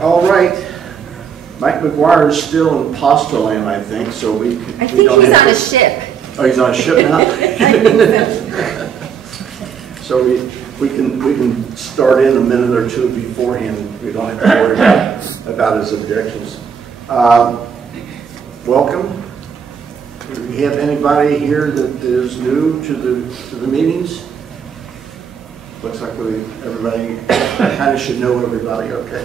All right. Mike McGuire is still in pasta land, I think, so we I think he's on a ship. Oh, he's on a ship now? So we can start in a minute or two beforehand. We don't have to worry about his objections. Welcome. Do we have anybody here that is new to the meetings? Looks like everybody kind of should know everybody. Okay.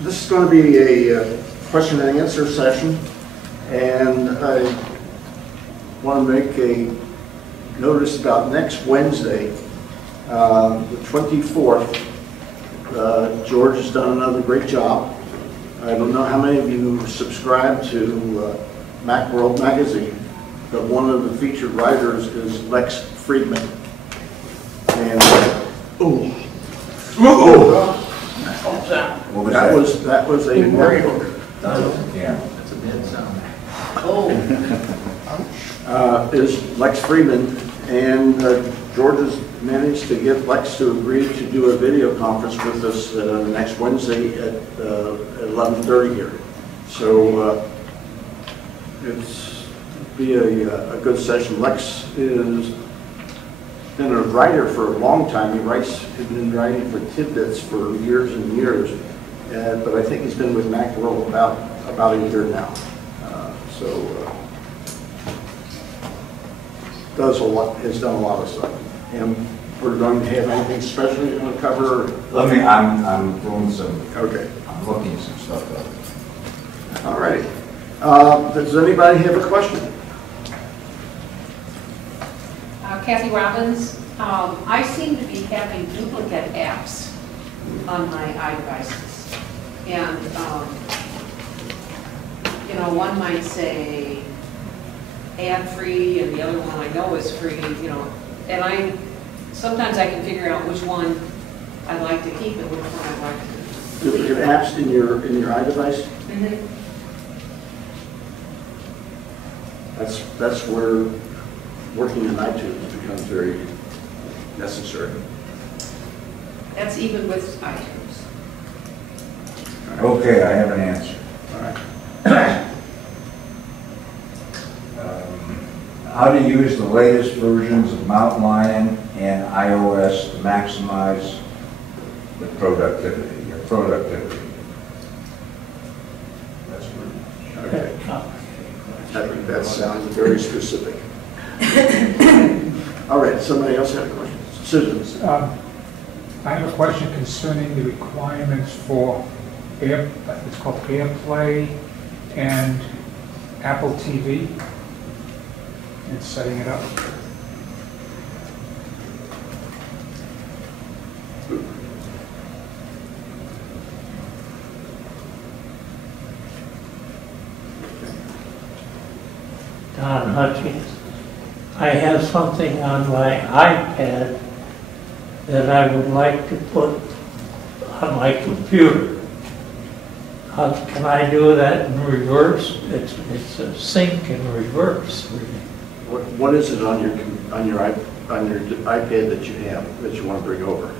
This is going to be a question and answer session, and I want to make a notice about next Wednesday, the 24th. George has done another great job. I don't know how many of you subscribe to Macworld magazine, but one of the featured writers is Lex Friedman. And that was a yeah, that's a dead sound. Is Lex Friedman, and George has managed to get Lex to agree to do a video conference with us next Wednesday at 11:30 here. So it's be a good session. Lex is been a writer for a long time. He's been writing for Tidbits for years and years, but I think he's been with Macworld about a year now. Has done a lot of stuff. And we're going to have anything special you want to cover? I'm doing some. Okay. I'm looking some stuff up. All right. Does anybody have a question? Kathy Robbins. I seem to be having duplicate apps on my iDevices. And, you know, one might say ad-free and the other one I know is free, you know. And sometimes I can figure out which one I'd like to keep and which one I'd like to delete. Duplicate apps in your iDevice? Mm-hmm. That's where working in iTunes becomes very necessary. That's even with iTunes. Okay, I have an answer. All right. How to use the latest versions of Mountain Lion and iOS to maximize the productivity, your productivity. That's pretty much. Okay. I think that sounds very specific. All right, somebody else had a question? Susan. I have a question concerning the requirements for it's called AirPlay and Apple TV. And setting it up. Don Hutchings. I have something on my iPad that I would like to put on my computer. Can I do that in reverse? It's a sync in reverse. What is it on your iPad that you have that you want to bring over?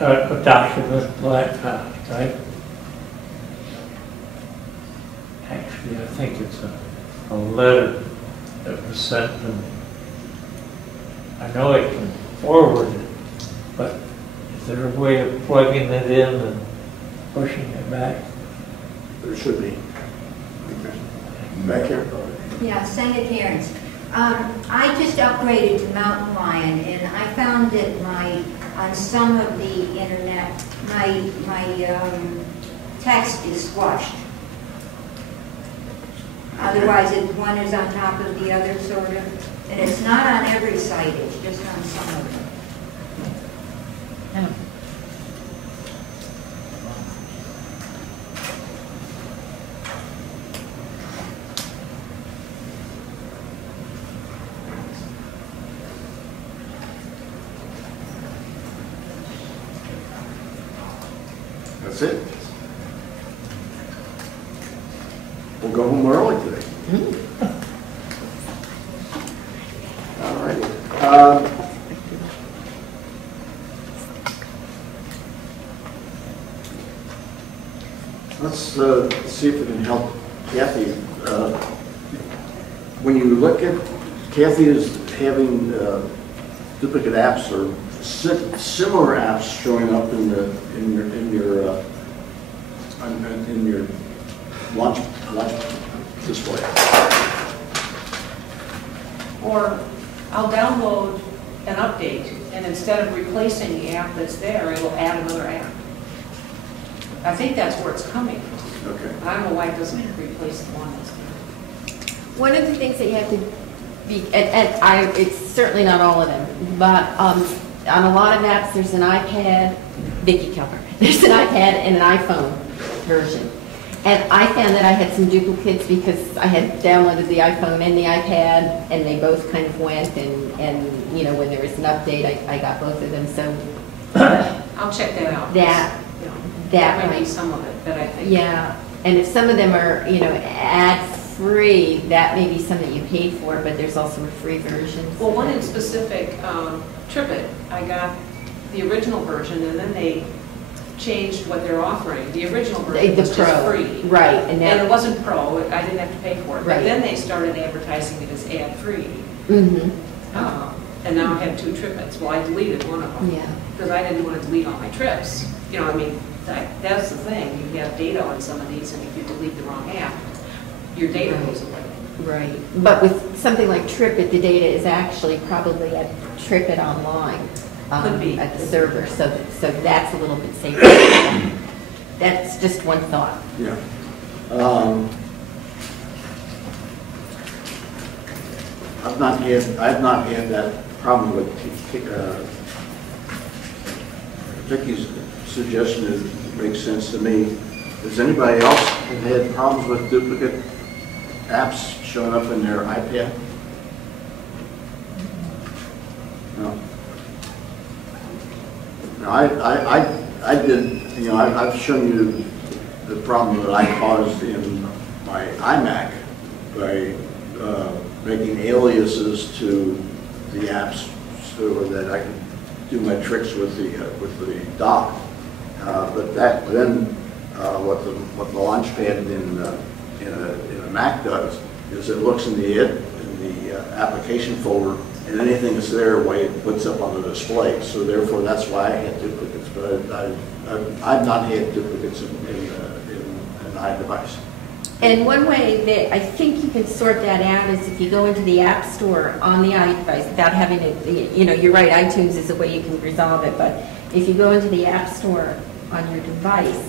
A document laptop type. Actually, I think it's a letter that was sent, and I know I can forward it, but is there a way of plugging it in and pushing it back? There should be. Back here. Yeah, Senate hearings. I just upgraded to Mountain Lion, and I found that on some of the internet, my text is flushed. Otherwise, one is on top of the other, sort of. And it's not on every site, it's just on some of them. That's it. We'll go home early today. All right. Let's see if we can help Kathy. When you look at, Kathy is having duplicate apps or similar apps showing up in your launch display. Or I'll download an update, and instead of replacing the app that's there, it'll add another app. I think that's where it's coming from. Okay. I don't know why it doesn't replace the one that's there. One of the things that you have to be, it's certainly not all of them, but on a lot of apps, there's an iPad, Vicky Keller, there's an iPad and an iPhone version. And I found that I had some duplicates because I had downloaded the iPhone and the iPad, and they both kind of went, and you know, when there was an update, I got both of them, so. I'll check that out. That might be might, some of it, but I think. yeah, and if some of them are, you know, ad-free, that may be some that you paid for, but there's also a free version. Well, one in specific, TripIt, I got the original version, and then they changed what they're offering. The original version was just free. Right. And it wasn't pro, I didn't have to pay for it. Right. But then they started advertising it as ad-free. Mm-hmm. And now I have 2 TripIts. Well, I deleted one of them. Yeah. Because I didn't want to delete all my trips. You know, I mean, that's the thing. You have data on some of these, and if you delete the wrong app, your data goes away. Right. But with something like TripIt, the data is actually probably at TripIt online. Could be. At the server, so that's a little bit safer. That's just one thought. Yeah. I've not had that problem with Vicky's suggestion. It makes sense to me. Does anybody else have had problems with duplicate apps showing up in their iPad? No. No, I did, you know, I've shown you the problem that I caused in my iMac by making aliases to the apps so that I could do my tricks with the dock. But that then, what the Launchpad in a Mac does is it looks in the application folder, and anything that's there, it puts up on the display. So therefore, that's why I had duplicates. But I've not had duplicates in an iDevice. And one way that I think you can sort that out is if you go into the App Store on the iDevice without having to, you know, you're right, iTunes is a way you can resolve it, but if you go into the App Store on your device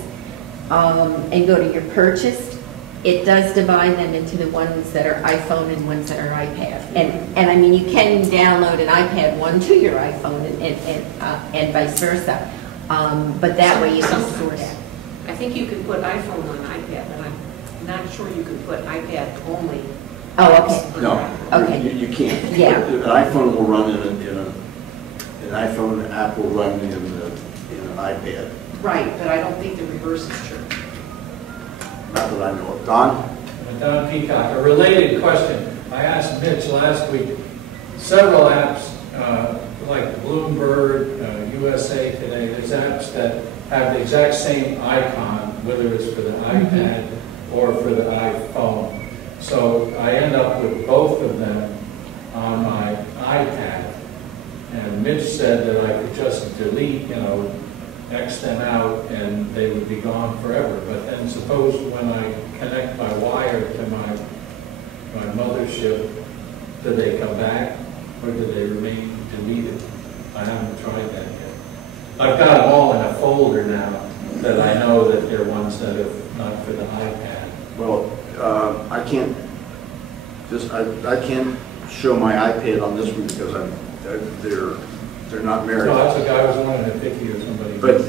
and go to your purchased, it does divide them into the ones that are iPhone and ones that are iPad. And I mean, you can download an iPad one to your iPhone and vice versa. But that way you can sort it. I think you can put iPhone on iPad, but I'm not sure you can put iPad only. Oh, okay. No, Okay. you can't. Yeah. An iPhone will run an iPhone app will run in an iPad. Right, but I don't think the reverse is true. Not that I know of. Don? Don Peacock, a related question. I asked Mitch last week, several apps like Bloomberg, USA Today, there's apps that have the exact same icon, whether it's for the iPad or for the iPhone. So I end up with both of them on my iPad. And Mitch said that I could just delete, you know, X them out and they would be gone forever. But then suppose when I connect my wire to my mothership, do they come back or do they remain deleted? I haven't tried that yet. I've got them all in a folder now that I know that they're ones that are not for the iPad. Well, I can't show my iPad on this one because they're not married. No, that's what I was wondering if Vicky or somebody. But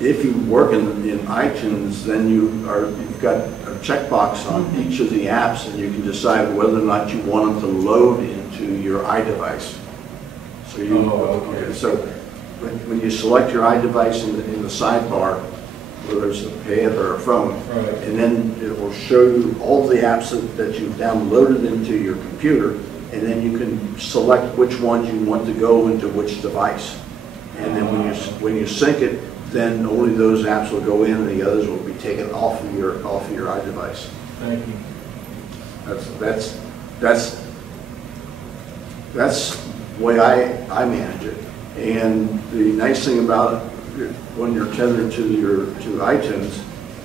if you work in iTunes, then you've got a checkbox on each of the apps, and you can decide whether or not you want them to load into your iDevice. So okay. So when you select your iDevice in the sidebar, whether it's a pad or a phone, right, and then it will show you all the apps that you've downloaded into your computer, and then you can select which ones you want to go into which device. And then when you sync it, then only those apps will go in and the others will be taken off of your iDevice. Thank you. That's the way I manage it. And the nice thing about it, when you're tethered to iTunes,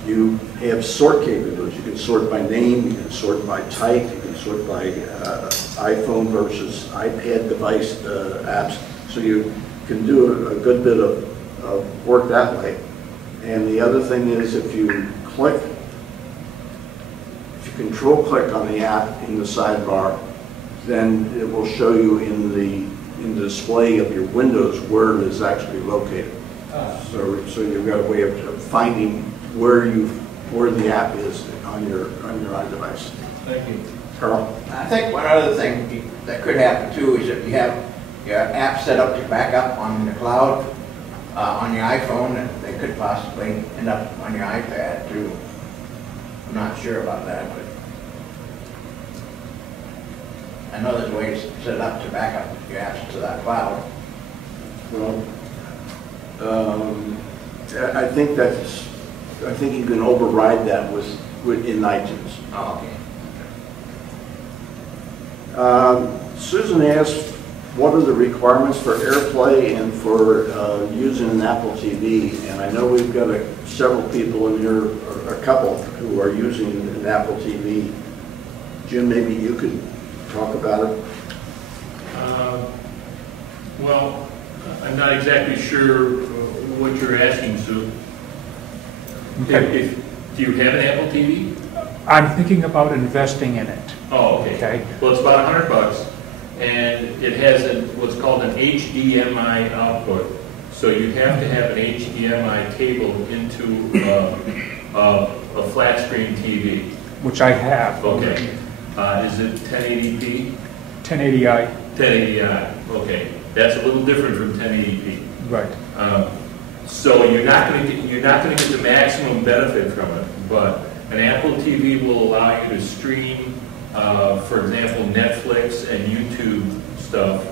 you have sort capabilities. You can sort by name, you can sort by type, you can sort by iPhone versus iPad device apps. So you can do a good bit of work that way. And the other thing is, if you control click on the app in the sidebar, then it will show you in the display of your windows where it is actually located. So you've got a way of finding where the app is on your iDevice. Thank you. Carl? I think one other thing that could happen too is if you have your app set up to back up on the cloud on your iPhone, they could possibly end up on your iPad too. I'm not sure about that, but I know there's ways to set it up to back up your apps to that cloud. Well, I think you can override that in iTunes. Oh, okay. Susan asked, what are the requirements for AirPlay and for using an Apple TV? And I know we've got several people in here, or a couple, who are using an Apple TV. Jim, maybe you could talk about it. Well, I'm not exactly sure what you're asking, Sue. Okay. Do you have an Apple TV? I'm thinking about investing in it. Oh, okay. Okay. Well, it's about $100, and it has what's called an HDMI output. So you have to have an HDMI cable into a flat screen TV. Which I have. Okay. Is it 1080p? 1080i. 1080i. Okay. That's a little different from 1080p. Right. So you're not going to get the maximum benefit from it, but an Apple TV will allow you to stream, for example, Netflix and YouTube stuff,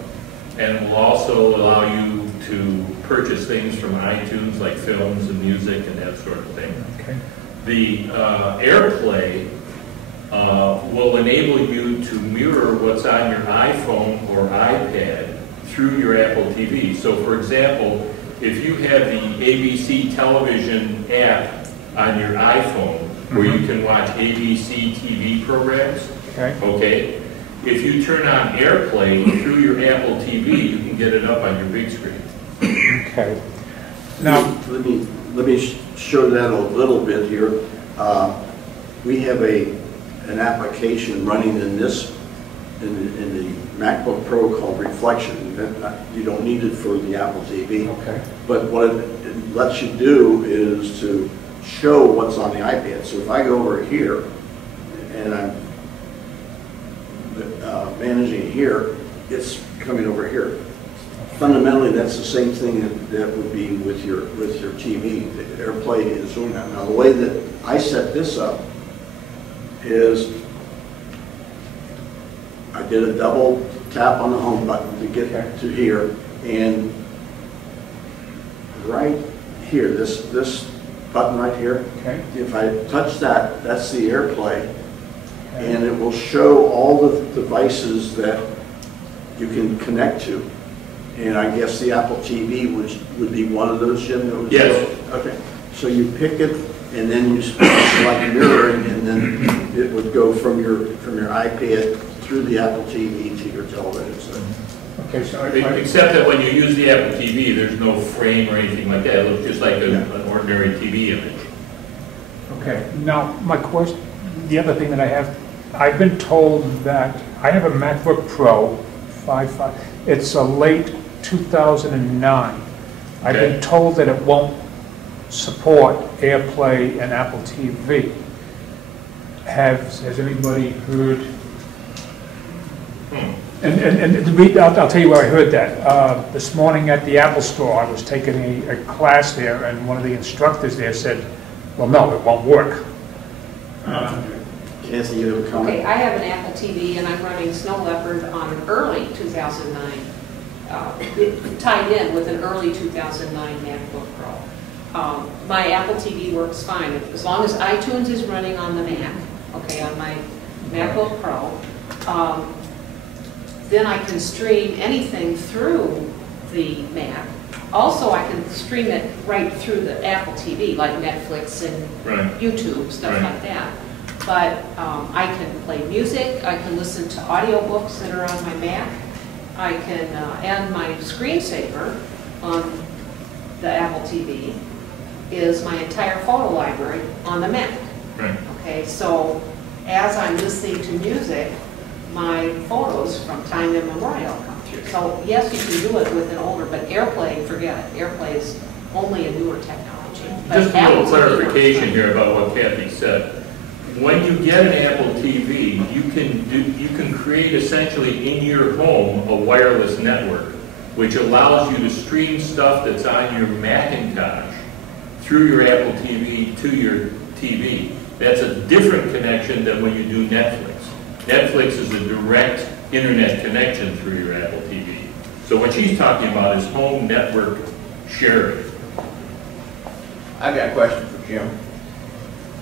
and will also allow you to purchase things from iTunes like films and music and that sort of thing. Okay. The AirPlay will enable you to mirror what's on your iPhone or iPad through your Apple TV. So for example, if you have the ABC television app on your iPhone, where you can watch ABC TV programs, okay, if you turn on AirPlay through your Apple TV, you can get it up on your big screen. Okay. Now, let me show that a little bit here. We have an application running in the MacBook Pro called Reflection. You don't need it for the Apple TV. okay. But what it lets you do is to show what's on the iPad. So if I go over here and I'm managing here, it's coming over here. Fundamentally, that's the same thing that would be with your TV. The AirPlay is doing that. Now, the way that I set this up is I did a double tap on the home button to get to here, and right here, this button right here, if I touch that, that's the AirPlay, and it will show all the devices that you can connect to. And I guess the Apple TV would be one of those, Jim? Yes. Okay. So you pick it, and then you select mirroring, and then it would go from your iPad through the Apple TV to your television. So. Okay, so Except that when you use the Apple TV, there's no frame or anything like that. It looks just like an ordinary TV image. okay. Now, my question, the other thing that I have, I've been told that I have a MacBook Pro 5.5. It's a late 2009. I've been told that it won't support AirPlay and Apple TV. Has anybody heard? And I'll tell you where I heard that. This morning at the Apple Store, I was taking a class there, and one of the instructors there said, well, no, it won't work. Kathy, you have a comment? Okay, I have an Apple TV and I'm running Snow Leopard on an early 2009, tied in with an early 2009 MacBook Pro. My Apple TV works fine. As long as iTunes is running on the Mac, okay, on my MacBook Pro, then I can stream anything through the Mac. Also, I can stream it right through the Apple TV, like Netflix and YouTube, stuff like that. But I can play music, I can listen to audiobooks that are on my Mac, I can, and my screensaver on the Apple TV is my entire photo library on the Mac. Right. Okay, so as I'm listening to music, my photos from time immemorial come through. So yes, you can do it with an older, but AirPlay, forget it. AirPlay is only a newer technology. But Just a Apple little TV clarification works here about what Kathy said. When you get an Apple TV, you can create essentially in your home a wireless network, which allows you to stream stuff that's on your Macintosh through your Apple TV to your TV. That's a different connection than when you do Netflix. Netflix is a direct internet connection through your Apple TV. So what she's talking about is home network sharing. I've got a question for Jim.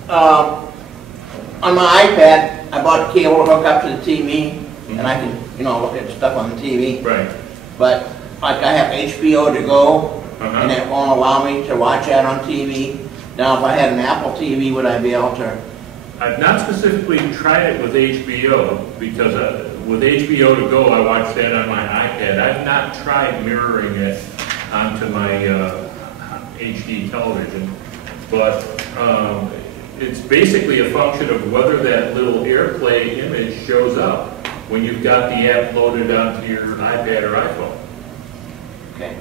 On my iPad, I bought a cable to hook up to the TV, and I can, you know, look at stuff on the TV. Right. But like I have HBO to go, and it won't allow me to watch that on TV. Now, if I had an Apple TV, would I be able to? I've not specifically tried it with HBO, because with HBO to go, I watch that on my iPad. I've not tried mirroring it onto my HD television, but it's basically a function of whether that little AirPlay image shows up when you've got the app loaded onto your iPad or iPhone. Okay.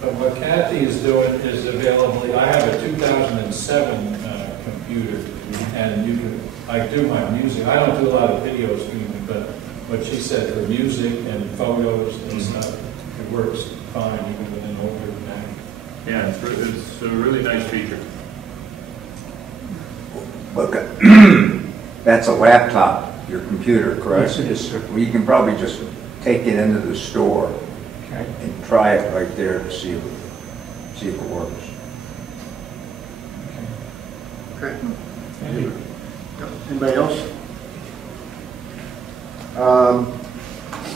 But what Kathy is doing is available. I have a 2007 computer, and I do my music. I don't do a lot of video streaming, but what she said for music and photos and stuff, it works fine even with an older Mac. Yeah, it's a really nice feature. Look, that's a laptop, your computer, correct? Yes, it is, sir. Well, you can probably just take it into the store Okay. and try it right there to see if it works. Okay. Thank you. Anybody else?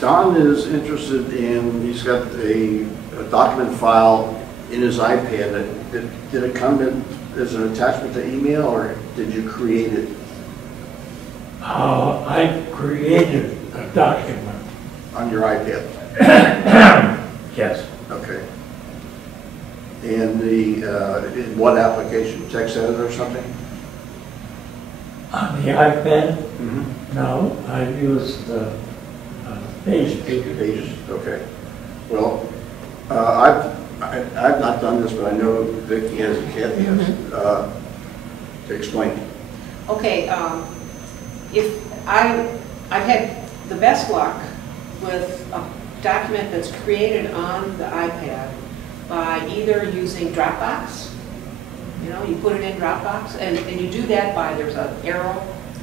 Don is interested in, he's got a document file in his iPad. Did it come in as an attachment to email, or did you create it? I created a document. On your iPad? Yes. Okay. And in what application? Text editor or something? On the iPad, Mm-hmm. no, I used Pages. Pages, okay. Well, I've not done this, but I know Vicki has and Kathy has. To explain. Okay, I've had the best luck with a document that's created on the iPad by either using Dropbox, you know, you put it in Dropbox, and you do that by, there's an arrow.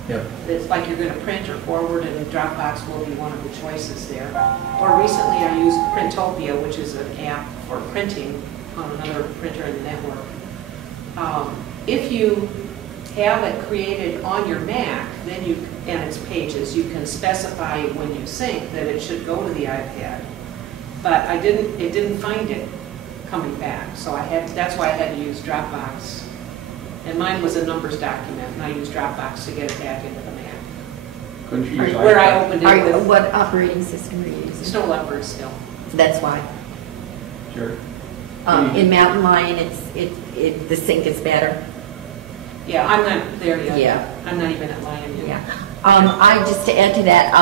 Yep. It's like you're going to print or forward, and Dropbox will be one of the choices there. Or recently I used Printopia, which is an app for printing on another printer in the network. If you have it created on your Mac, then and it's Pages, you can specify when you sync that it should go to the iPad. But it didn't find it coming back, so that's why I had to use Dropbox. And mine was a numbers document, and I used Dropbox to get it back into the Mac. Couldn't you use Where I iPad? opened it with What operating system are you using? Snow Leopard still. That's why. Sure. In Mountain Lion, the sync is better. Yeah, I'm not there yet. Yeah. I'm not even at Lion yet. Yeah. Just to add to that,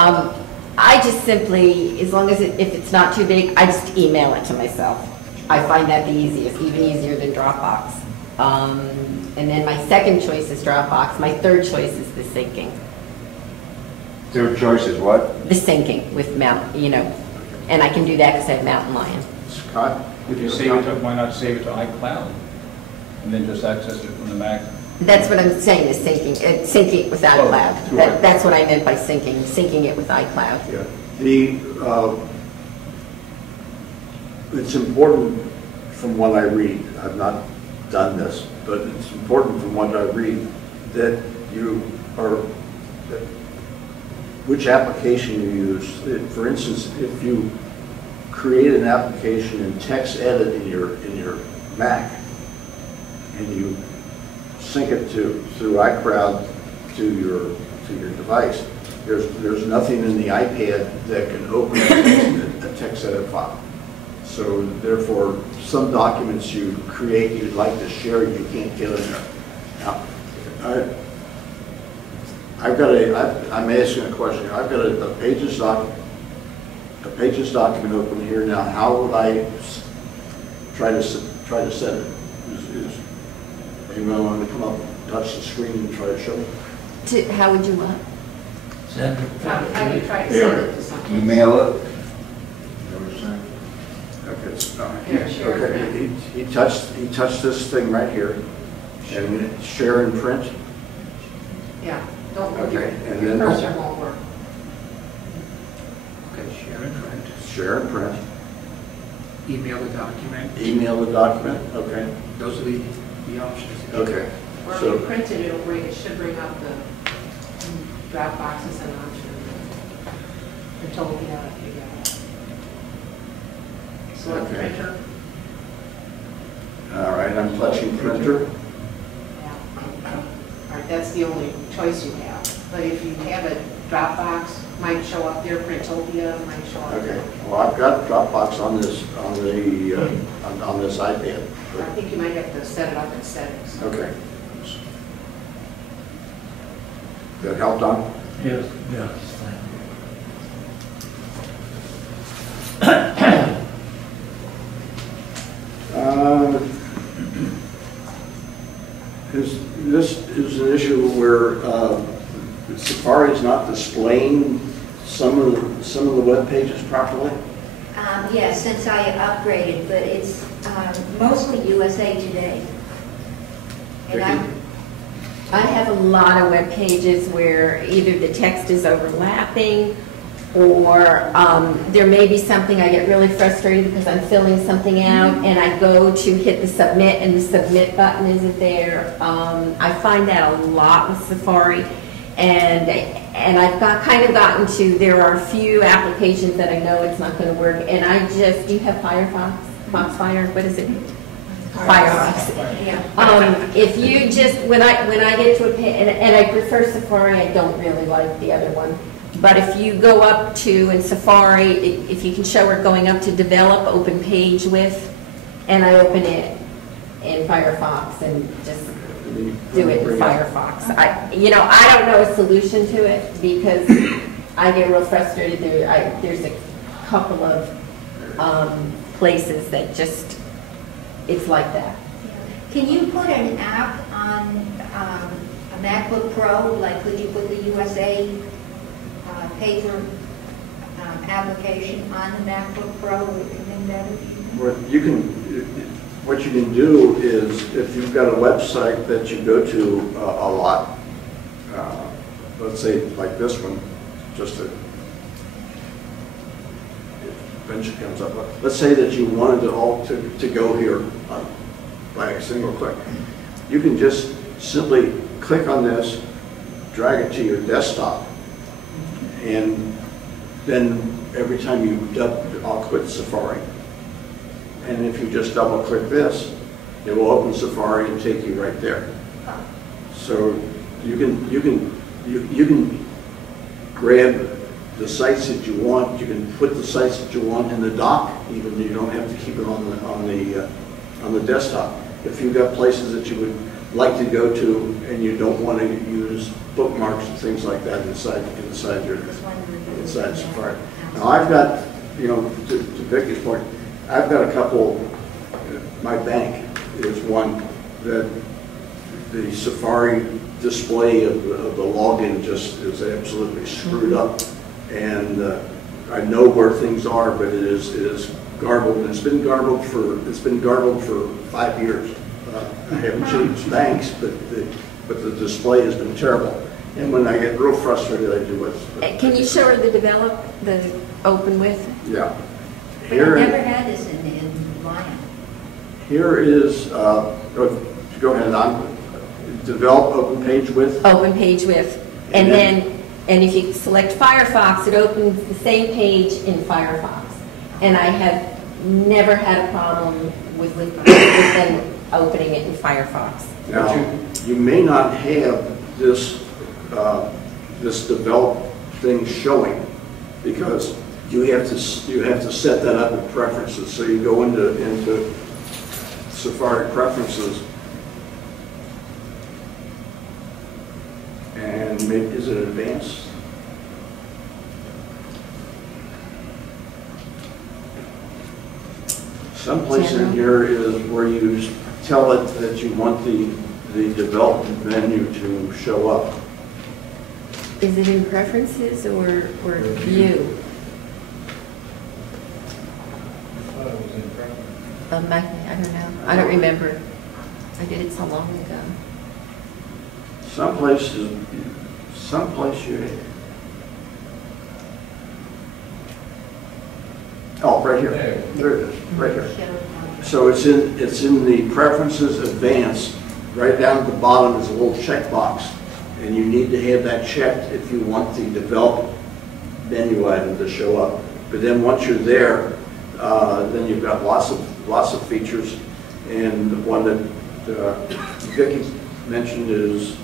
I just simply, as long as if it's not too big, I just email it to myself. I find that the easiest, even easier than Dropbox. And then my second choice is Dropbox. My third choice is the syncing. Third choice is what? The syncing with and I can do that because I have Mountain Lion. Scott? If you save it to, why not save it to iCloud? And then just access it from the Mac? That's what I'm saying, is syncing with iCloud. through iCloud. That's what I meant by syncing it with iCloud. Yeah. It's important from what I read, I've not done this, but it's important from what I read that you are, that which application you use. For instance, if you create an application in TextEdit in your Mac and you sync it through iCloud to your device, there's nothing in the iPad that can open a TextEdit file. So therefore, some documents you create you'd like to share, you can't get in there. Now, I'm asking a question. I've got a Pages document open here now. How would I try to send it? Is anyone want to come up, touch the screen, and try to show me? How would you what? Send it. I would try to send it to someone. Email it. Okay, Here, share and okay. print. He touched this thing right here, and share and print. Yeah, don't, Okay, your and your then- cursor won't work. Okay, share and print. Share and print. Email the document. Email the document. Okay. Those are the options. Okay. Or if So- you print it, it should bring up the Dropboxes and options. Utopia, if you got it. Select Okay. printer. All right, I'm touching printer. Yeah. All right, that's the only choice you have. But if you have a Dropbox, might show up there, Printopia might show up. Okay. Well, I've got Dropbox on this on this iPad. I think you might have to set it up in settings. Okay. That help, Don? Yes, yes. This is an issue where Safari is not displaying some of the web pages properly. Yes, since I upgraded, but it's mostly USA Today. And Vicki? I have a lot of web pages where either the text is overlapping or there may be something, I get really frustrated because I'm filling something out and I go to hit the submit and the submit button isn't there. I find that a lot with Safari. And I've kind of gotten to, there are a few applications that I know it's not going to work. And I just, do you have Firefox? Foxfire, what is it? Firefox. Yeah. If you just, when I get to a page, and I prefer Safari, I don't really like the other one. But if you go up to, in Safari, if you can show her going up to develop, open page with, and I open it in Firefox and just do it in Firefox. I don't know a solution to it because I get real frustrated. There's a couple of places that just, it's like that. Can you put an app on a MacBook Pro, like could you put the USA paper application on the MacBook Pro? Would it come in better? What you can do is, if you've got a website that you go to a lot, let's say like this one, just to, if Benji comes up, let's say that you wanted it all to go here by a single click. You can just simply click on this, drag it to your desktop, and then every time I'll quit Safari. And if you just double click this, it will open Safari and take you right there. So you can grab the sites that you want. You can put the sites that you want in the dock. Even you don't have to keep it on the desktop. If you've got places that you would like to go to and you don't want to use bookmarks and things like that inside Safari. Now I've got, to Vicki's point, I've got a couple. My bank is one that the Safari display of the login just is absolutely screwed up, and I know where things are, but it is garbled. And it's been garbled for 5 years. I haven't changed banks, but the display has been terrible. And when I get real frustrated, I do it. Can you show her the open with? Yeah. But I've never had this in Lion. Here is, go ahead, develop open page width. Open page width. And if you select Firefox, it opens the same page in Firefox. And I have never had a problem with them opening it in Firefox. Now, you may not have this, this develop thing showing, because you have to set that up in preferences. So you go into Safari preferences, and maybe, is it advanced? Someplace in here is where you tell it that you want the development menu to show up. Is it in preferences or view? I thought it was in preference. I don't know. I don't remember. I did it so long ago. Someplace you, oh, right here. There it is, right here. So it's in the preferences advanced, right down at the bottom is a little checkbox. And you need to have that checked if you want the develop menu item to show up. But then once you're there, then you've got lots of features. And the one that Vicki mentioned is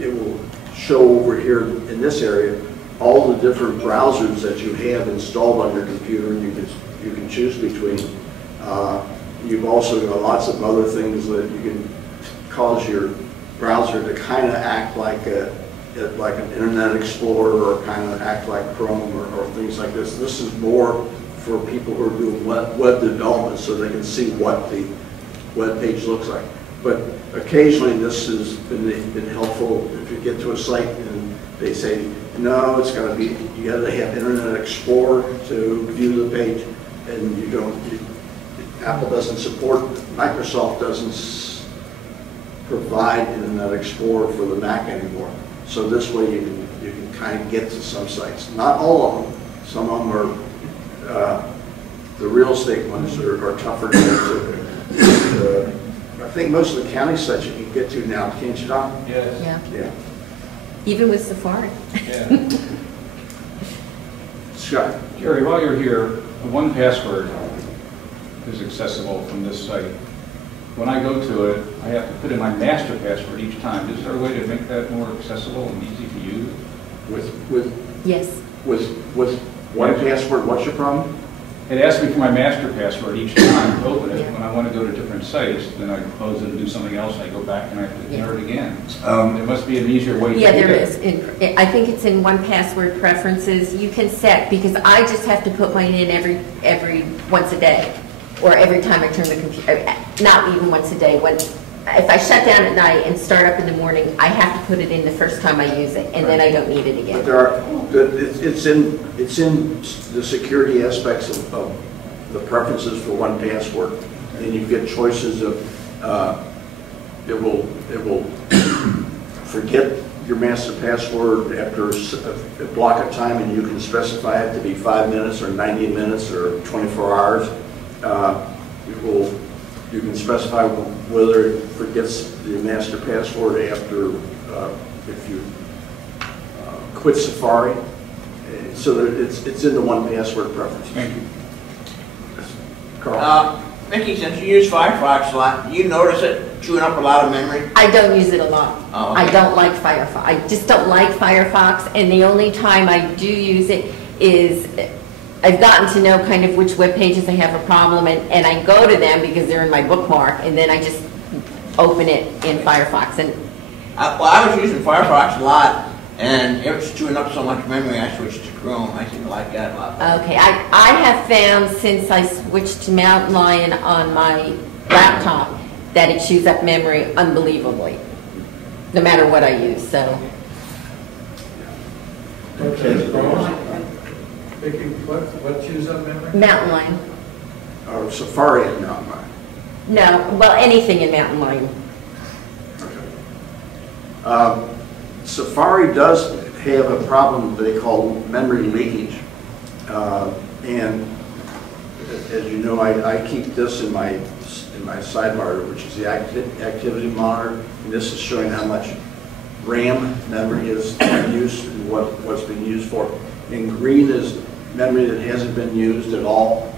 it will show over here in this area all the different browsers that you have installed on your computer, and you can choose between. You've also got lots of other things that you can cause your browser to kind of act like an Internet Explorer, or kind of act like Chrome, or things like this. This is more for people who are doing web development, so they can see what the web page looks like. But occasionally this has been helpful if you get to a site and they say, no, it's got to be, you got to have Internet Explorer to view the page, and you don't. Apple doesn't support, Microsoft doesn't provide Internet Explorer for the Mac anymore. So this way you can kind of get to some sites. Not all of them. Some of them are, the real estate ones are tougher to get to. I think most of the county sites you can get to now, can't you, Don? Yes. Yeah. Yeah. Even with Safari. Yeah. Scott? Jerry, while you're here, the 1Password is accessible from this site. When I go to it, I have to put in my master password each time. Is there a way to make that more accessible and easy to use? Yes. With 1Password, what's your problem? It asks me for my master password each time to open it. When I want to go to different sites, then I close it and do something else, I go back and I have to enter it again. There must be an easier way to do that. Yeah, there is. I think it's in 1Password preferences. You can set, because I just have to put mine in every once a day, or every time I turn the computer, not even once a day. If I shut down at night and start up in the morning, I have to put it in the first time I use it, and then I don't need it again. But it's in the security aspects of the preferences for 1Password, and you get choices of it will forget your master password after a block of time, and you can specify it to be 5 minutes or 90 minutes or 24 hours. You can specify whether it forgets the master password after if you quit Safari. So that it's in the 1Password preference. Thank you. Carl? Vicki, since you use Firefox a lot, do you notice it chewing up a lot of memory? I don't use it a lot. Oh, okay. I don't like Firefox. I just don't like Firefox, and the only time I do use it is I've gotten to know kind of which web pages I have a problem, and I go to them because they're in my bookmark, and then I just open it in Firefox. And I was using Firefox a lot, and it was chewing up so much memory, I switched to Chrome. I seem to like that a lot. okay, I have found since I switched to Mountain Lion on my laptop that it chews up memory unbelievably, no matter what I use. So. Okay, Vicki, what chews up memory? Mountain Lion. Or Safari and Mountain Lion? No, well, anything in Mountain Lion. Okay. Safari does have a problem they call memory leakage. And as you know, I keep this in my in my sidebar, which is the activity monitor. And this is showing how much RAM memory is being used and what's being used for. And green is memory that hasn't been used at all.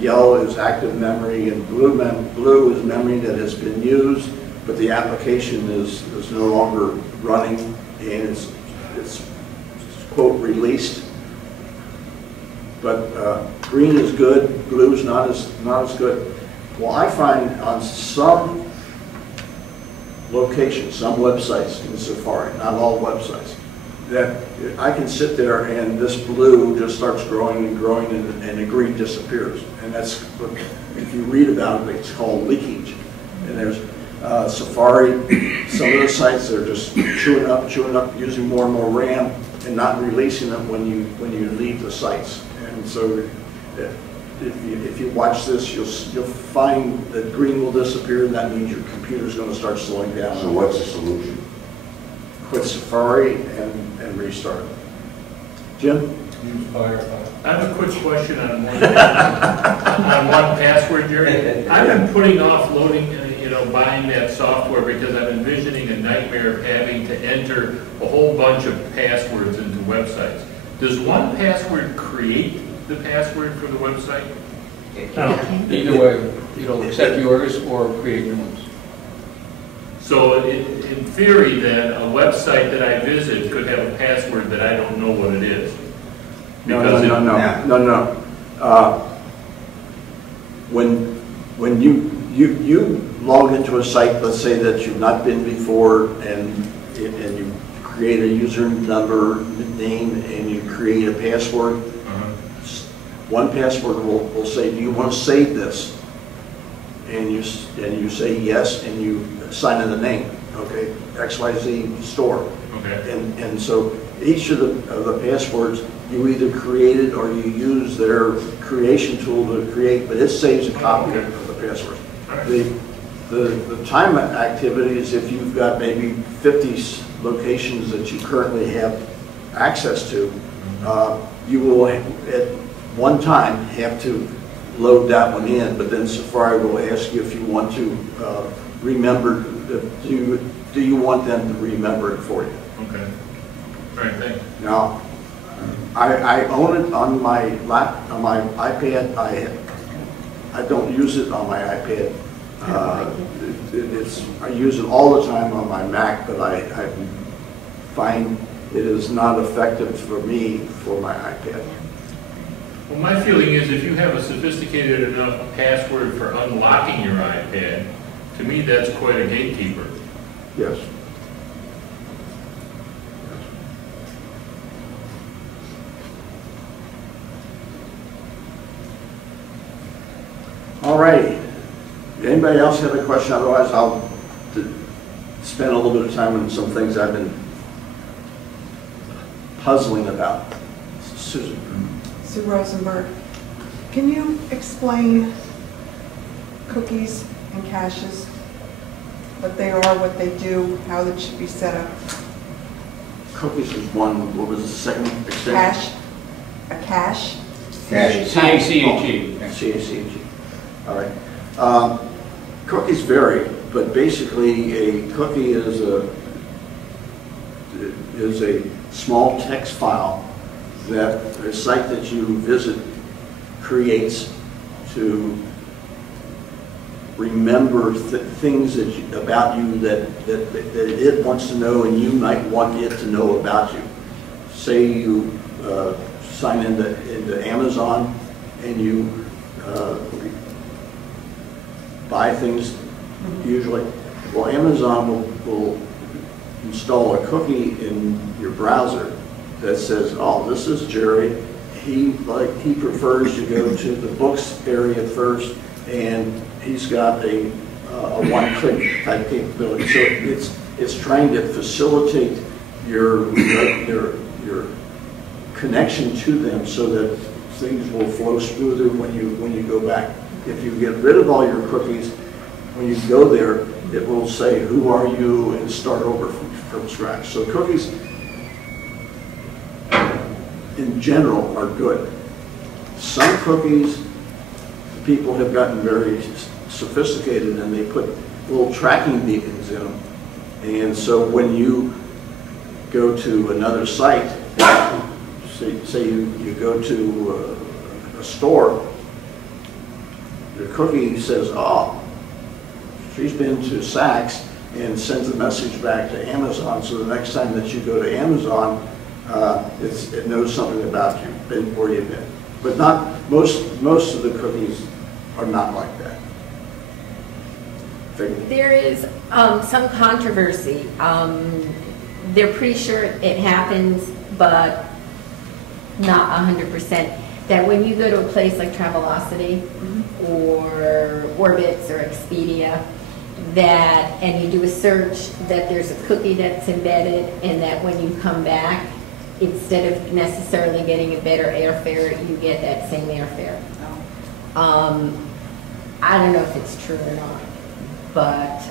Yellow is active memory, and blue is memory that has been used, but the application is no longer running, and it's quote released. But green is good, blue is not as good. Well, I find on some locations, some websites in Safari, not all websites, that I can sit there and this blue just starts growing and growing, and the green disappears. And that's, if you read about it, it's called leakage. And there's Safari, some of the sites that are just chewing up, using more and more RAM and not releasing them when you leave the sites. And so if you watch this, you'll find that green will disappear, and that means your computer's going to start slowing down. So what's the solution? Quit Safari and restart it. Jim? Use Firefox. I have a quick question on one password, Jerry. I've been putting off loading, buying that software because I'm envisioning a nightmare of having to enter a whole bunch of passwords into websites. Does one password create the password for the website? Either way, it'll accept yours or create new ones. So in theory then, a website that I visit could have a password that I don't know what it is. No. When you log into a site, let's say that you've not been before, and you create a user number, name, and you create a password, one password will say, do you want to save this? And you say yes, and you sign in the name, okay, XYZ store. Okay. And so each of the passwords, you either created or you use their creation tool to create, but it saves a copy of the password. The time activity is if you've got maybe 50 locations that you currently have access to, you will at one time have to load that one in, but then Safari will ask you if you want to remember, do you want them to remember it for you? Okay. All right, thanks. Now, I own it on my iPad. I don't use it on my iPad. I use it all the time on my Mac, but I find it is not effective for me for my iPad. Well, my feeling is if you have a sophisticated enough password for unlocking your iPad, to me that's quite a gatekeeper. Yes. All righty. Anybody else have a question? Otherwise, I'll spend a little bit of time on some things I've been puzzling about. Susan. Sue Rosenberg. Can you explain cookies and caches? What they are, what they do, how it should be set up? Cookies was one. What was the second extension? Cache. A cache. Cache. C-A-C-H-E. C-A-C-H-E. All right. Cookies vary, but basically a cookie is a small text file that a site that you visit creates to remember things about you that it wants to know and you might want it to know about you. Say you sign into Amazon and you buy things usually. Well, Amazon will install a cookie in your browser that says, oh, this is Jerry. He prefers to go to the books area first, and he's got a one-click type capability. So it's trying to facilitate your connection to them so that things will flow smoother when you go back. If you get rid of all your cookies, when you go there, it will say, who are you, and start over from scratch. So cookies, in general, are good. Some cookies, people have gotten very sophisticated, and they put little tracking beacons in them. And so when you go to another site, say you go to a store, the cookie says, oh, she's been to Saks, and sends a message back to Amazon. So the next time that you go to Amazon, it knows something about you, where you've been. But not most of the cookies are not like that. There is some controversy. They're pretty sure it happens, but not 100%. That when you go to a place like Travelocity or Orbitz or Expedia, and you do a search, that there's a cookie that's embedded, and that when you come back, instead of necessarily getting a better airfare, you get that same airfare. I don't know if it's true or not, but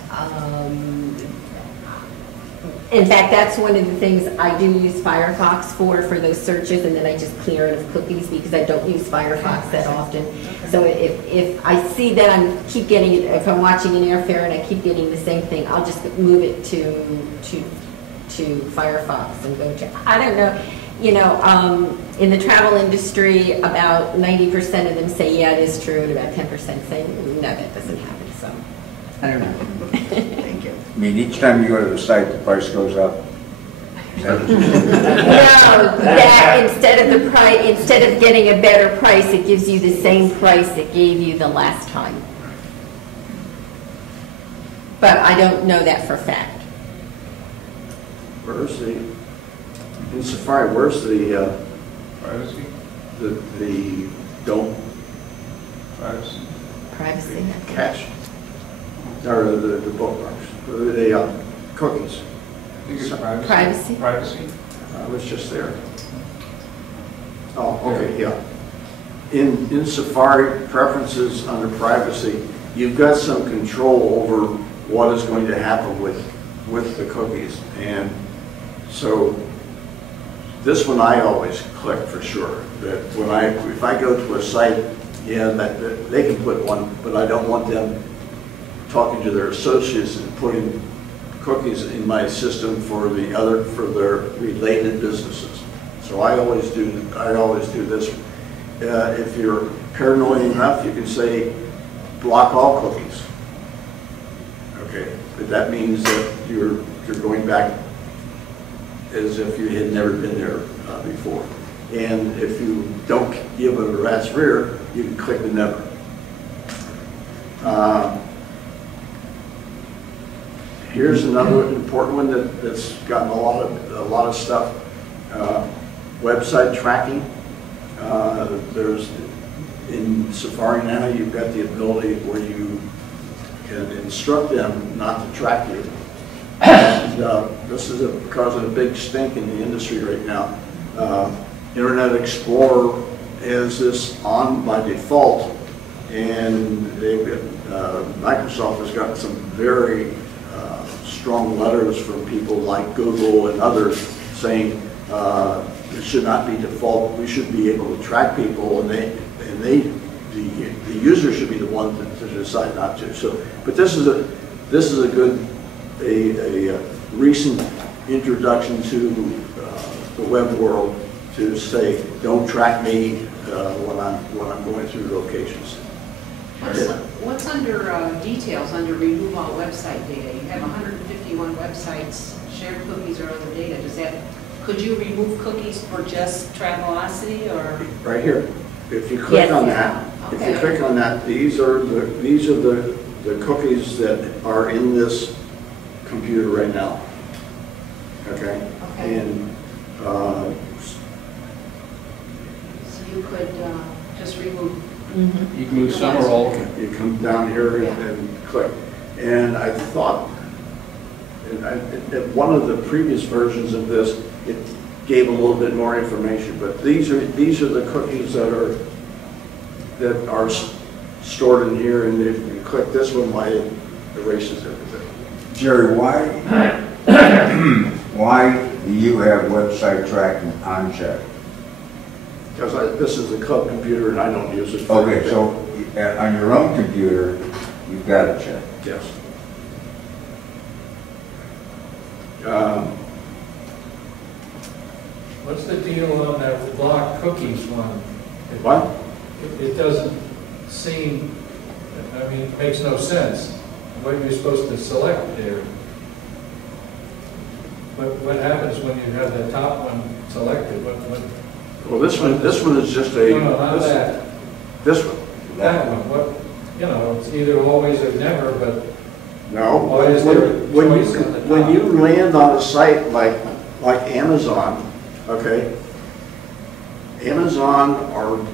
in fact, that's one of the things I do use Firefox for those searches, and then I just clear it of cookies because I don't use Firefox that often. So if I see that if I'm watching an airfare and I keep getting the same thing, I'll just move it to Firefox and go check. I don't know, in the travel industry, about 90% of them say, yeah, it is true, and about 10% say, no, that doesn't happen, so I don't know. Thank you. I mean, each time you go to the site, the price goes up. Is that what you're saying? No, that instead of getting a better price, it gives you the same price it gave you the last time. But I don't know that for a fact. In Safari, where's the Privacy? the don't Privacy. cache, or the bookmarks, the cookies? I think it's privacy. Privacy. Privacy. I was just there. Oh, okay, yeah. In Safari preferences under privacy, you've got some control over what is going to happen with the cookies. And so this one I always click for sure. That if I go to a site, yeah, that they can put one, but I don't want them talking to their associates and putting cookies in my system for their related businesses. So I always do this. If you're paranoid enough, you can say block all cookies. Okay, but that means that you're going back as if you had never been there before. And if you don't give it a rat's rear, you can click the never. Here's another important one that's gotten a lot of stuff. Website tracking. There's in Safari now, you've got the ability where you can instruct them not to track you. And this is causing a big stink in the industry right now. Internet Explorer has this on by default, and Microsoft has gotten some very strong letters from people like Google and others saying it should not be default. We should be able to track people, and the user should be the one to decide not to. So, but this is a good recent introduction to the web world to say don't track me when I'm going through locations. What's under details, under remove all website data? You have 151 websites, shared cookies or other data. Could you remove cookies for just Travelocity or? Right here. If you click on that, Okay. if you click on that, these are the cookies that are in this computer right now. Okay? Okay. And So you could just remove. You can move some or all. you come down here and click. And I thought, at one of the previous versions of this, it gave a little bit more information. But these are the cookies that are stored in here, and if you click this one, it erases everything. Jerry, why do you have website tracking unchecked? Because this is a club computer and I don't use it. Okay, so on your own computer, You've got to check. Yes. What's the deal on that block cookies one? What? It doesn't seem, I mean, it makes no sense. What you're supposed to select there. What happens when you have the top one selected? Well, this one is just a. No, not that. This one. That one, what, you know, it's either always or never, but No. why is there a choice on the top? When you land on a site like Amazon, okay? Amazon or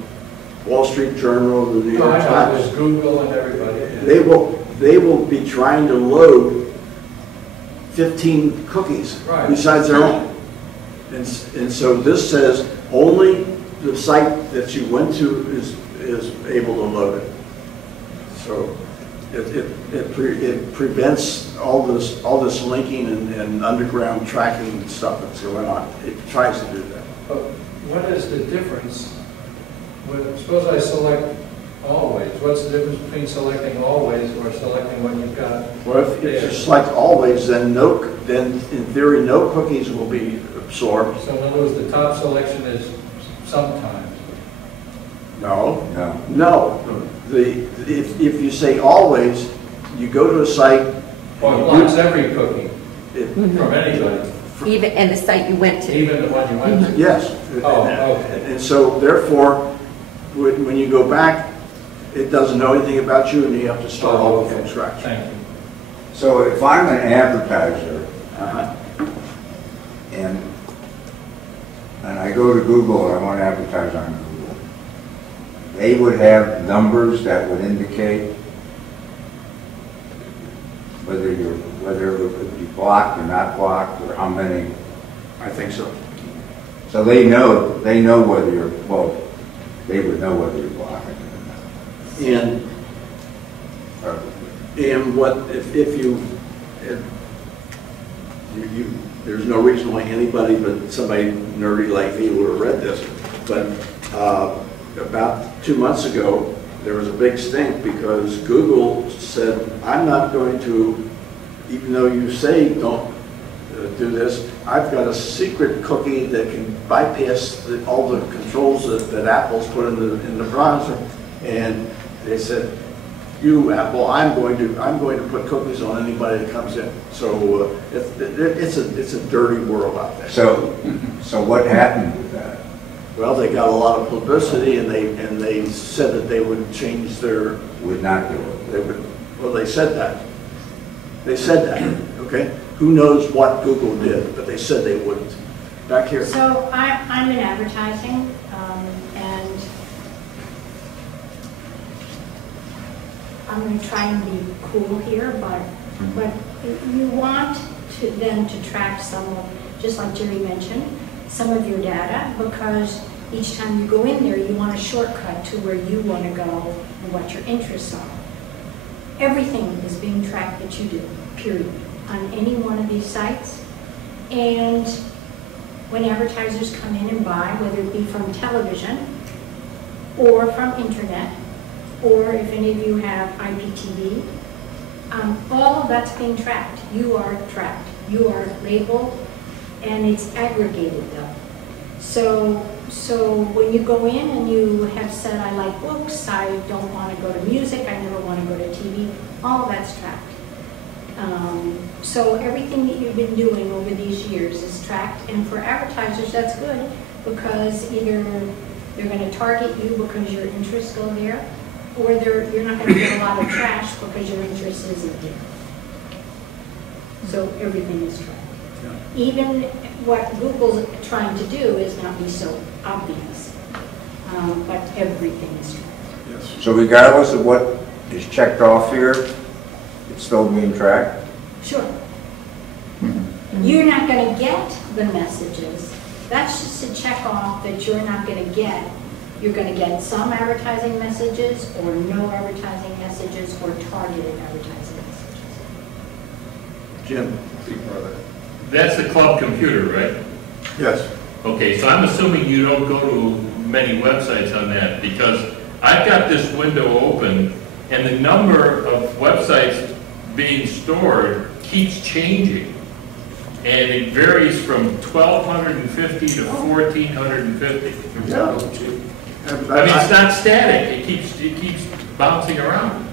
Wall Street Journal, the New York There's Times, Google and everybody. they will be trying to load 15 cookies Right. besides their own. And so this says only the site that you went to is able to load it. So it prevents all this linking and underground tracking stuff that's going on. It tries to do that. But what is the difference? Suppose I select always. What's the difference between selecting always or selecting what you've got? Well, if you select always, then in theory no cookies will be absorbed. So in other words, the top selection is sometimes. No. No. No. If you say always, you go to a site. Well, it blocks every cookie it- from anybody, Even, and the site you went to. even the one you went to. Yes. Oh, okay. And so therefore, when you go back, it doesn't know anything about you and you have to start all over from scratch. Thank you. So if I'm an advertiser Uh-huh. and I go to Google and I want to advertise on Google, they would have numbers that would indicate whether it would be blocked or not blocked, or how many. I think so. So they know whether you're, well, they would know whether you're blocking it or not. And what, if you, there's no reason why anybody but somebody nerdy like me would have read this, but about 2 months ago, there was a big stink because Google said, I'm not going to, even though you say don't do this, I've got a secret cookie that can bypass all the controls that Apple's put in the browser. And they said, you, Apple, I'm going to put cookies on anybody that comes in. So it's a dirty world out there. So what happened with that? Well, they got a lot of publicity, and they said that they would change their. Would not do it. They would. Well, they said that. They said that. Okay. Who knows what Google did? But they said they wouldn't. Back here. So I'm in advertising, and I'm going to try and be cool here, but you want to then to track some of, just like Jerry mentioned, some of your data, because each time you go in there, you want a shortcut to where you want to go and what your interests are. Everything is being tracked that you do, period, on any one of these sites. And when advertisers come in and buy, whether it be from television or from internet, or if any of you have IPTV, all of that's being tracked. You are tracked. You are labeled, and it's aggregated though. So when you go in and you have said, I like books, I don't want to go to music, I never want to go to TV, all of that's tracked. So everything that you've been doing over these years is tracked, and for advertisers that's good, because either they're going to target you because your interests go there, or you're not going to get a lot of trash because your interest isn't there. So everything is tracked. Yeah. Even what Google's trying to do is not be so obvious, but everything is tracked. Yes. So regardless of what is checked off here, it's still being tracked? Sure. You're not going to get the messages. That's just a check off that you're not going to get. You're going to get some advertising messages or no advertising messages or targeted advertising messages. Jim, speak brother. That's the club computer, right? Yes. Okay, so I'm assuming you don't go to many websites on that, because I've got this window open and the number of websites being stored keeps changing. And it varies from 1,250 to 1,450. Yeah. I mean, it's not static, it keeps bouncing around.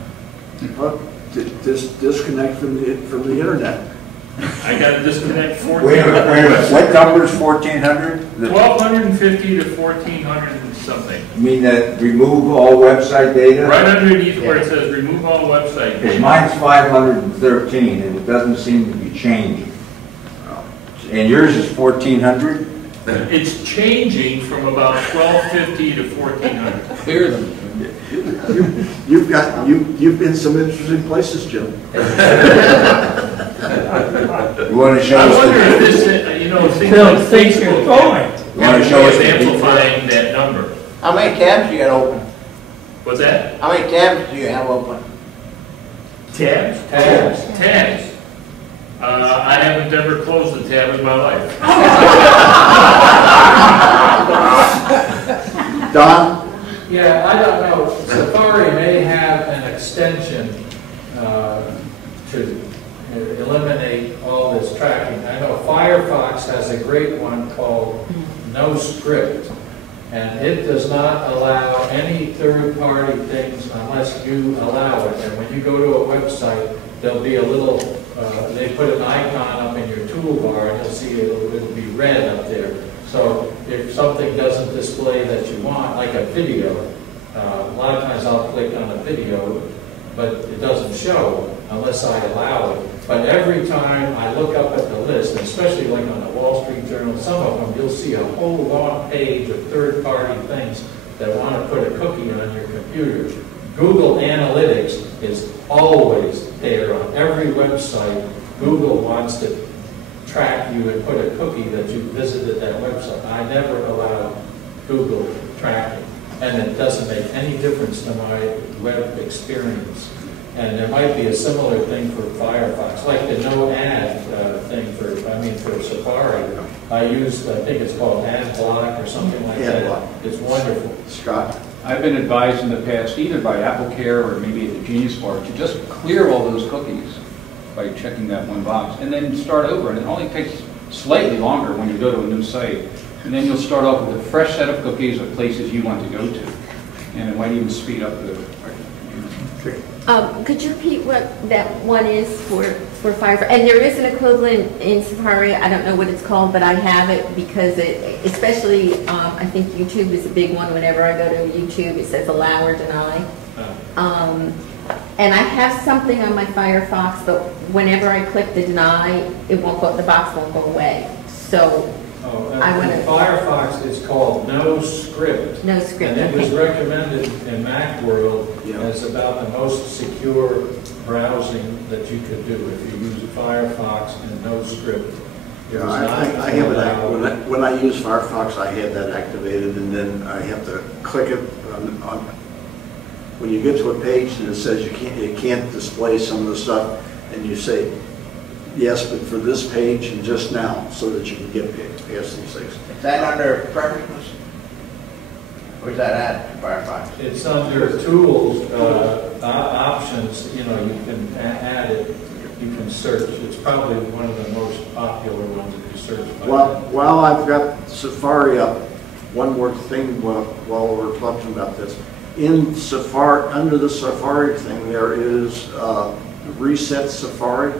Well, disconnect from the internet. I got to disconnect 14. Wait a minute, what number is 1,400? 1,250 to 1,400 and something. You mean that remove all website data? Right underneath where it says remove all website. Because mine's 513, and it doesn't seem to be changing. And yours is 1,400? It's changing from about 1,250 to 1,400. Clear them. You've been some interesting places, Jim. You want to show I us wonder if this, things like Facebook You want to show us is the amplifying that number. How many tabs do you got open? What's that? How many tabs do you have open? Tabs? Tabs. I haven't ever closed a tab in my life. Don? Yeah, I don't know. Safari may have an extension to eliminate all this tracking. I know Firefox has a great one called No Script, and it does not allow any third-party things unless you allow it. And when you go to a website, there'll be a little, they put an icon up in your toolbar, and you'll see it'll be red up there. So if something doesn't display that you want, like a video, a lot of times I'll click on a video, but it doesn't show unless I allow it. But every time I look up at the list, and especially like on the Wall Street Journal, some of them, you'll see a whole long page of third-party things that want to put a cookie on your computer. Google Analytics is always there on every website. Google wants to track you and put a cookie that you visited that website. I never allow Google tracking, and it doesn't make any difference to my web experience. And there might be a similar thing for Firefox, like the no ad thing for Safari. I think it's called ad block or something like that. It's wonderful. Scott? I've been advised in the past, either by AppleCare or maybe at the Genius Bar, to just clear all those cookies by checking that one box, and then start over. And it only takes slightly longer when you go to a new site. And then you'll start off with a fresh set of cookies of places you want to go to. And it might even speed up the... Could you repeat what that one is for Firefox? And there is an equivalent in Safari. I don't know what it's called, but I have it because especially, I think YouTube is a big one. Whenever I go to YouTube, it says allow or deny. And I have something on my Firefox, but whenever I click the deny, it won't go. The box won't go away. So I want to. Firefox is called No Script. No Script. And it was recommended in Macworld as about the most secure browsing that you could do if you use Firefox and No Script. Yeah, I have it. When I use Firefox, I have that activated, and then I have to click it on when you get to a page and it says it can't display some of the stuff, and you say yes, but for this page and just now, so that you can get past these things. Is that under preferences? Where's that at, Firefox? It's under tools, options, you can add it, you can search. It's probably one of the most popular ones that you search by. While I've got Safari up, one more thing while we're talking about this. In Safari, under the Safari thing, there is Reset Safari.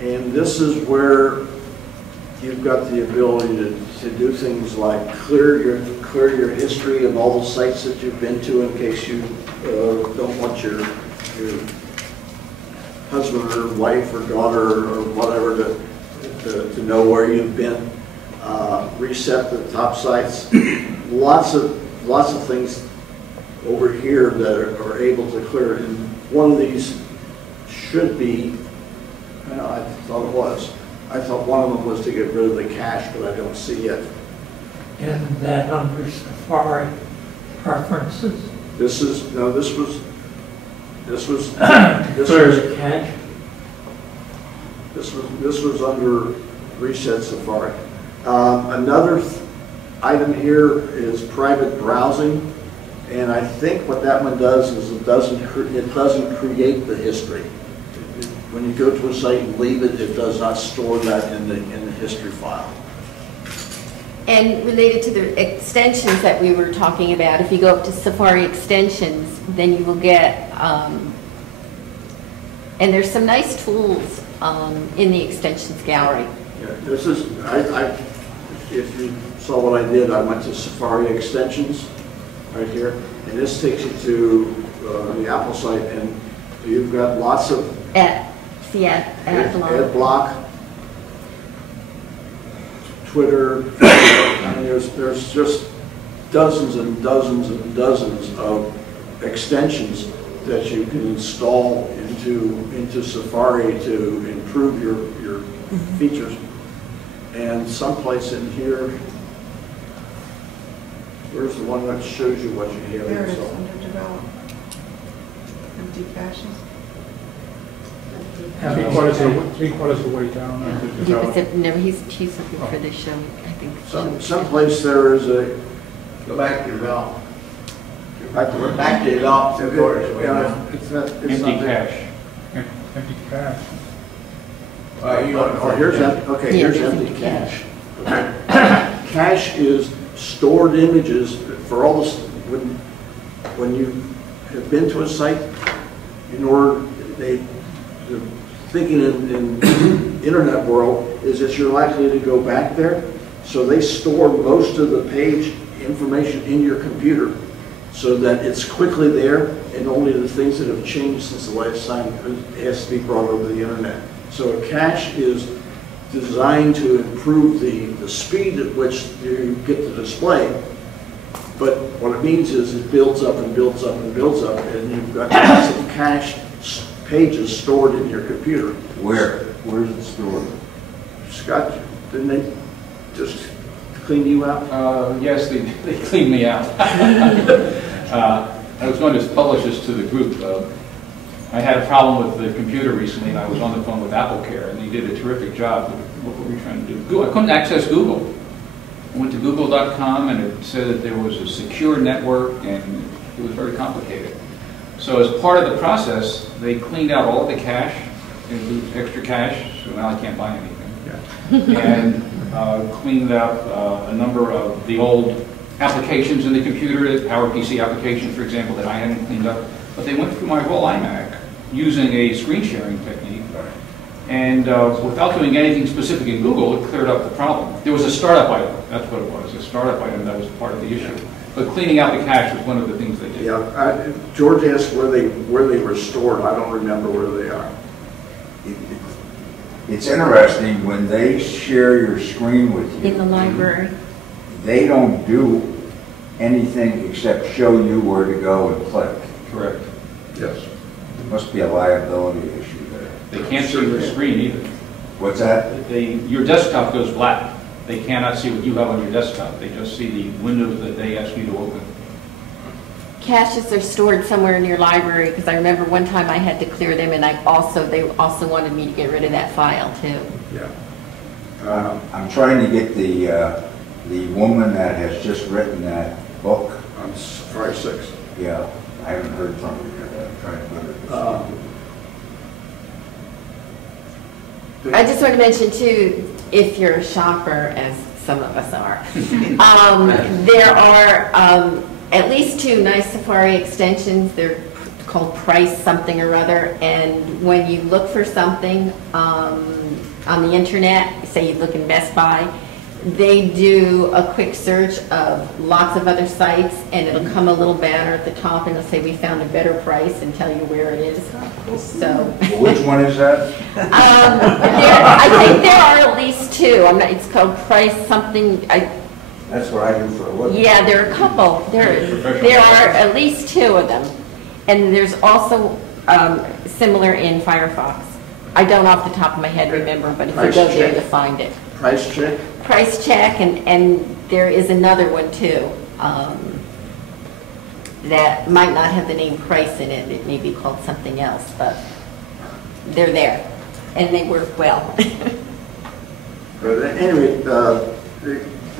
And this is where you've got the ability to do things like clear your history of all the sites that you've been to, in case you don't want your husband or wife or daughter or whatever to know where you've been. Reset the top sites. Lots of things over here that are able to clear. And one of these should be. I thought it was. I thought one of them was to get rid of the cache, but I don't see it. Isn't that under Safari preferences? This was Clear the cache? This was under Reset Safari. Another item here is private browsing. And I think what that one does is it doesn't create the history. When you go to a site and leave it, it does not store that in the history file. And related to the extensions that we were talking about, if you go up to Safari extensions, then you will get, and there's some nice tools in the extensions gallery. Yeah, this is, if you saw what I did, I went to Safari extensions right here, and this takes you to the Apple site, and you've got lots of Ad block. Twitter, and there's just dozens and dozens and dozens of extensions that you can install into Safari to improve your features. And someplace in here, where's the one that shows you what you have There it is, installed? under develop. Empty caches. Three-quarters of the way down. No, he's looking for the show, I think. Someplace there is a, Go back to develop. back to where? Back to develop. It's not Empty there. cache. Empty cache. Oh, here's empty, okay, Yeah, here's there's empty empty cache. Okay. Cache is stored images for all this, when you have been to a site, in order, the thinking in internet world is that you're likely to go back there, so they store most of the page information in your computer so that it's quickly there, and only the things that have changed since the last time has to be brought over the internet. So a cache is designed to improve the speed at which you get the display, but what it means is it builds up and builds up and builds up, and you've got lots of cache pages stored in your computer. Where's it stored? Scott, didn't they just clean you out? Yes, they cleaned me out. I was going to publish this to the group. I had a problem with the computer recently, and I was on the phone with AppleCare, and they did a terrific job. What were we trying to do? I couldn't access Google. I went to google.com, and it said that there was a secure network, and it was very complicated. So as part of the process, they cleaned out all of the cache, extra cache, so now I can't buy anything. Yeah. And cleaned out a number of the old applications in the computer, PowerPC applications, for example, that I hadn't cleaned up. But they went through my whole iMac using a screen sharing technique. And without doing anything specific in Google, it cleared up the problem. There was a startup item, that's what it was, a startup item that was part of the issue. But cleaning out the cache was one of the things they did. Yeah, George asked where they were stored. I don't remember where they are. It's interesting, when they share your screen with you. In the library. They don't do anything except show you where to go and click. Correct. Yes. There must be a liability issue there. They can't see your screen either. What's that? Your desktop goes black. They cannot see what you have on your desktop. They just see the windows that they ask you to open. Caches are stored somewhere in your library, because I remember one time I had to clear them, and they also wanted me to get rid of that file too. Yeah. I'm trying to get the woman that has just written that book. On Safari 6. Yeah, I haven't heard from her yet. I'm trying to get her. I just want to mention too, if you're a shopper, as some of us are, there are at least 2 nice Safari extensions. They're called Price something or other, and when you look for something on the internet, say you look in Best Buy, they do a quick search of lots of other sites, and it'll come a little banner at the top, and it'll say, we found a better price, and tell you where it is. So. Well, which one is that? I think there are at least 2. It's called Price something. That's what I do for a living. Yeah, there are a couple. There are at least 2 of them, and there's also similar in Firefox. I don't off the top of my head remember, but if you go there, you'll find it. Price check? Price check, and there is another one too that might not have the name Price in it. It may be called something else, but they're there, and they work well. But anyway,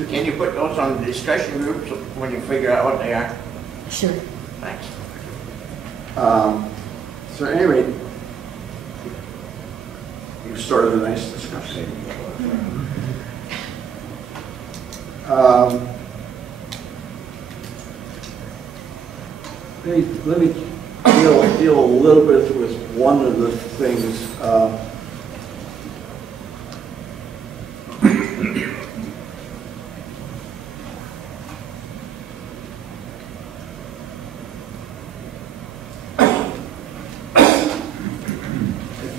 Can you put those on the discussion groups when you figure out what they are? Sure. So anyway, you started a nice discussion. Let me deal a little bit with one of the things.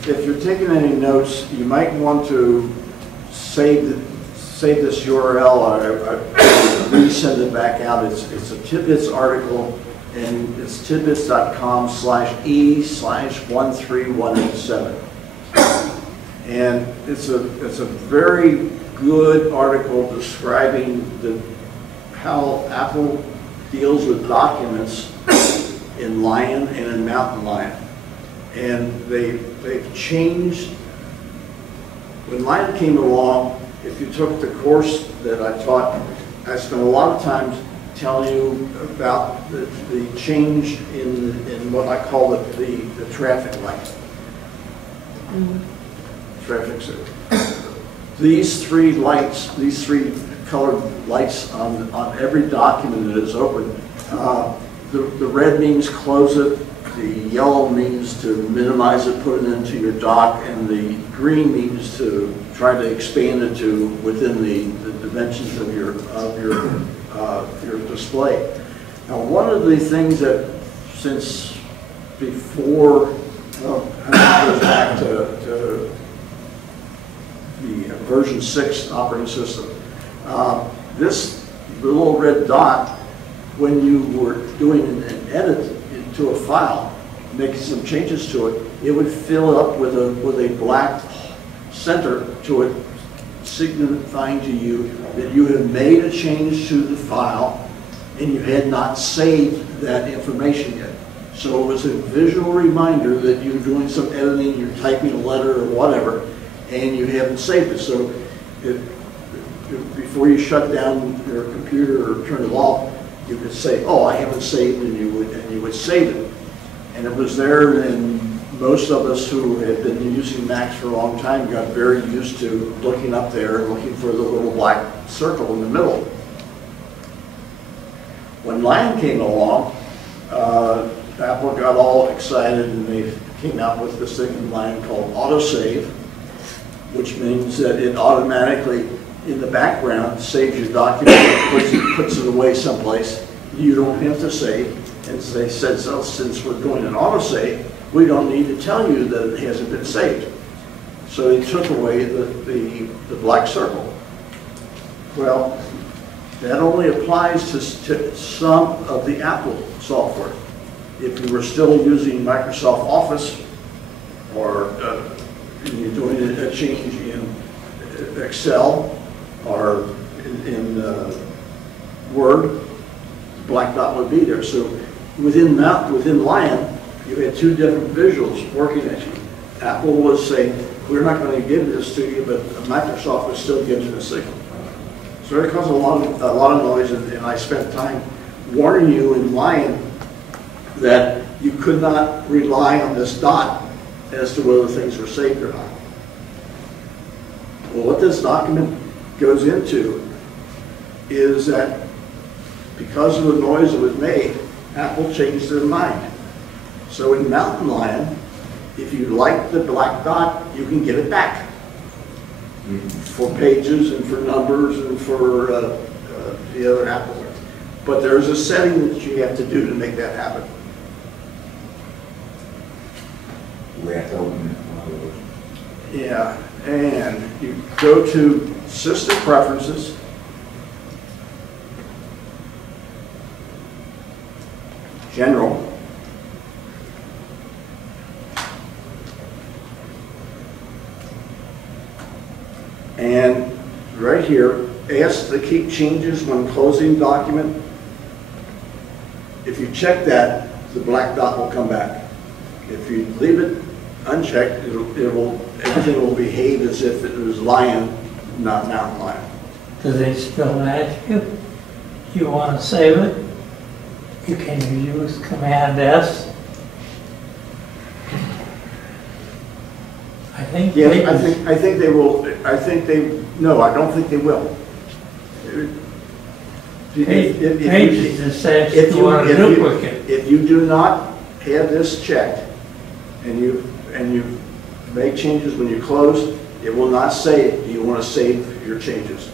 If you're taking any notes, you might want to save this URL or resend it back out. It's a Tidbits article, and it's tidbits.com/e/13187. And it's a very good article describing how Apple deals with documents in Lion and in Mountain Lion. And they've changed. When Lion came along, if you took the course that I taught, I spent a lot of time telling you about the change in what I call the traffic light. Traffic signal. These three lights, these three colored lights on every document that is open, the red means close it, the yellow means to minimize it, put it into your dock, and the green means to try to expand it to within the dimensions of your display. Now, one of the things that since before, well, it goes back to the version 6 operating system, this little red dot, when you were doing an edit to a file, making some changes to it, it would fill up with a black center to it, signifying to you that you have made a change to the file and you had not saved that information yet. So it was a visual reminder that you're doing some editing, you're typing a letter or whatever, and you haven't saved it. So before you shut down your computer or turn it off, you could say, "Oh, I haven't saved," and you would save it. And it was there, and most of us who had been using Macs for a long time got very used to looking up there and looking for the little black circle in the middle. When Lion came along, Apple got all excited and they came out with this thing in Lion called autosave, which means that it automatically, in the background, saves your document, puts it away someplace. You don't have to save. As they said, so since we're doing an autosave, we don't need to tell you that it hasn't been saved. So they took away the black circle. Well, that only applies to some of the Apple software. If you were still using Microsoft Office, or you're doing a change in Excel or in Word, black dot would be there. So within Lion, you had two different visuals working at you. Apple was saying, "We're not going to give this to you," but Microsoft was still giving the signal. So it caused a lot of noise, and I spent time warning you in Lion that you could not rely on this dot as to whether things were saved or not. Well, what this document goes into is that because of the noise that was made, Apple changed their mind. So in Mountain Lion, if you like the black dot, you can get it back for pages and for numbers and for the other Apple. But there's a setting that you have to do to make that happen. We have to open it. Yeah, and you go to System Preferences, General, and right here, ask to keep changes when closing document. If you check that, the black dot will come back. If you leave it unchecked, everything will behave as if it was Lion, not Mountain Lion. Do they still ask you, do you want to save it? You can use Command S. I think. Yes, I think they will, no, I don't think they will. Pages is says you want a duplicate. If you do not have this checked, and you make changes when you close, it will not say, do you want to save your changes?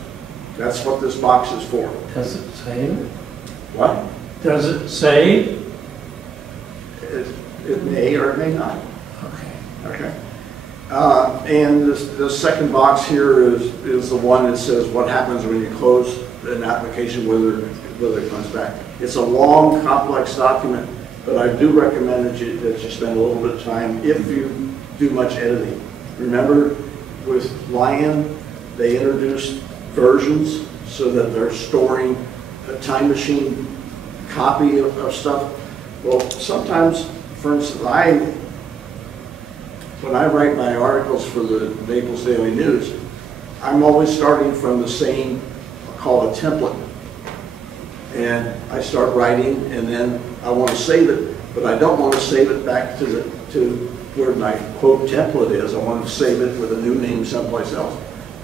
That's what this box is for. Does it save it? What? Does it save? It may or it may not. Okay. Okay. And the second box here is the one that says what happens when you close an application, whether it comes back. It's a long, complex document, but I do recommend that you spend a little bit of time if you do much editing. Remember, with Lion, they introduced versions so that they're storing a time machine copy of stuff. Well, sometimes, for instance, when I write my articles for the Naples Daily News, I'm always starting from the same, I'll call it a template. And I start writing, and then I want to save it, but I don't want to save it back to where my quote template is. I want to save it with a new name someplace else.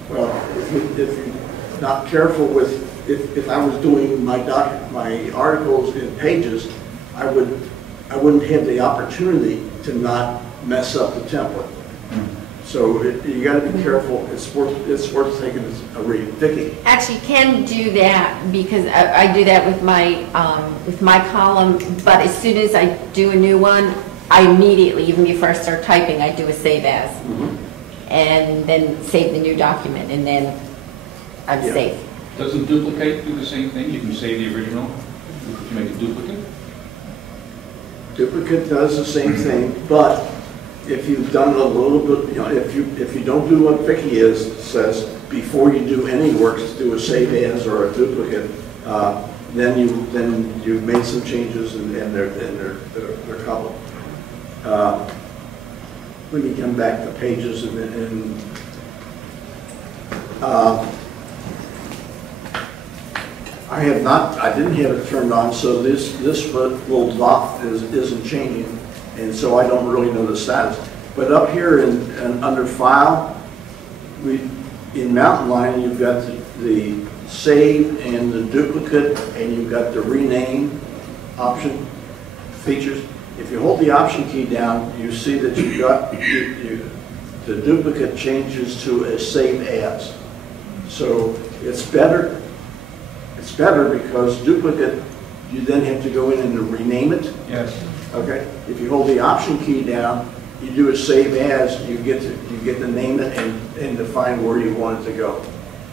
Well, if you're not careful with, if I was doing my articles in Pages, I wouldn't have the opportunity to not mess up the template. So you got to be careful. It's worth taking a read. Vicki. Actually, you can do that because I do that with my column. But as soon as I do a new one, I immediately, even before I start typing, I do a save as, and then save the new document, and then I'm safe. Doesn't duplicate do the same thing? You can save the original. You make a duplicate. Duplicate does the same thing, but if you've done a little bit, if you don't do what Vicki says, before you do any work, do a save as or a duplicate, then you've made some changes and they're covered. Let me come back to Pages and I didn't have it turned on, so this little dot isn't changing, and so I don't really know the status. But up here under File, in Mountain Lion, you've got the save and the duplicate, and you've got the rename option features. If you hold the Option key down, you see that you've got the duplicate changes to a save as. So it's better. It's better because duplicate, you then have to go in and rename it. Yes. Okay. If you hold the Option key down, you do a save as. You get to name it and define where you want it to go.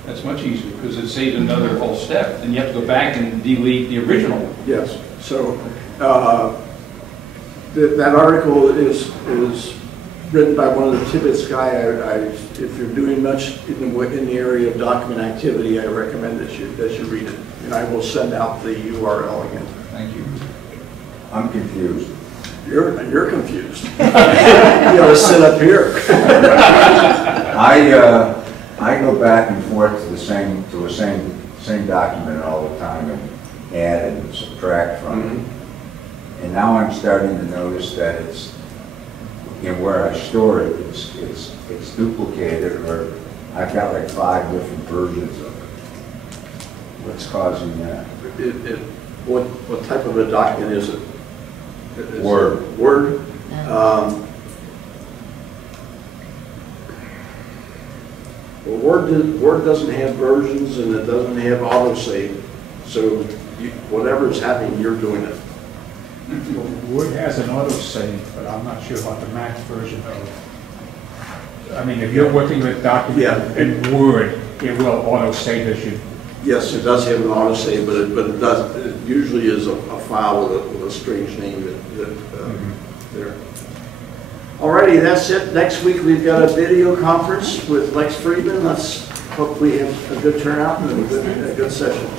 That's much easier because it saves another whole step. Then you have to go back and delete the original. Yes. So that article is written by one of the Tibbetts guy. If you're doing much in the area of document activity, I recommend that you read it. And I will send out the URL again. Thank you. I'm confused. You're confused. You ought to sit up here. I go back and forth to the same document all the time and add and subtract from it. And now I'm starting to notice that it's, where I store it, it's duplicated, or I've got like 5 different versions of it. What's causing that? What type of a document is it? Word. Word. Well, Word doesn't have versions and it doesn't have autosave. So whatever's happening, you're doing it. Word has an autosave, but I'm not sure about the Mac version of. I mean, if you're working with document in Word, it will autosave as you. Yes, it does have an autosave, but it usually is a file with a strange name there. Alrighty, that's it. Next week we've got a video conference with Lex Friedman. Let's hope we have a good turnout and a good session.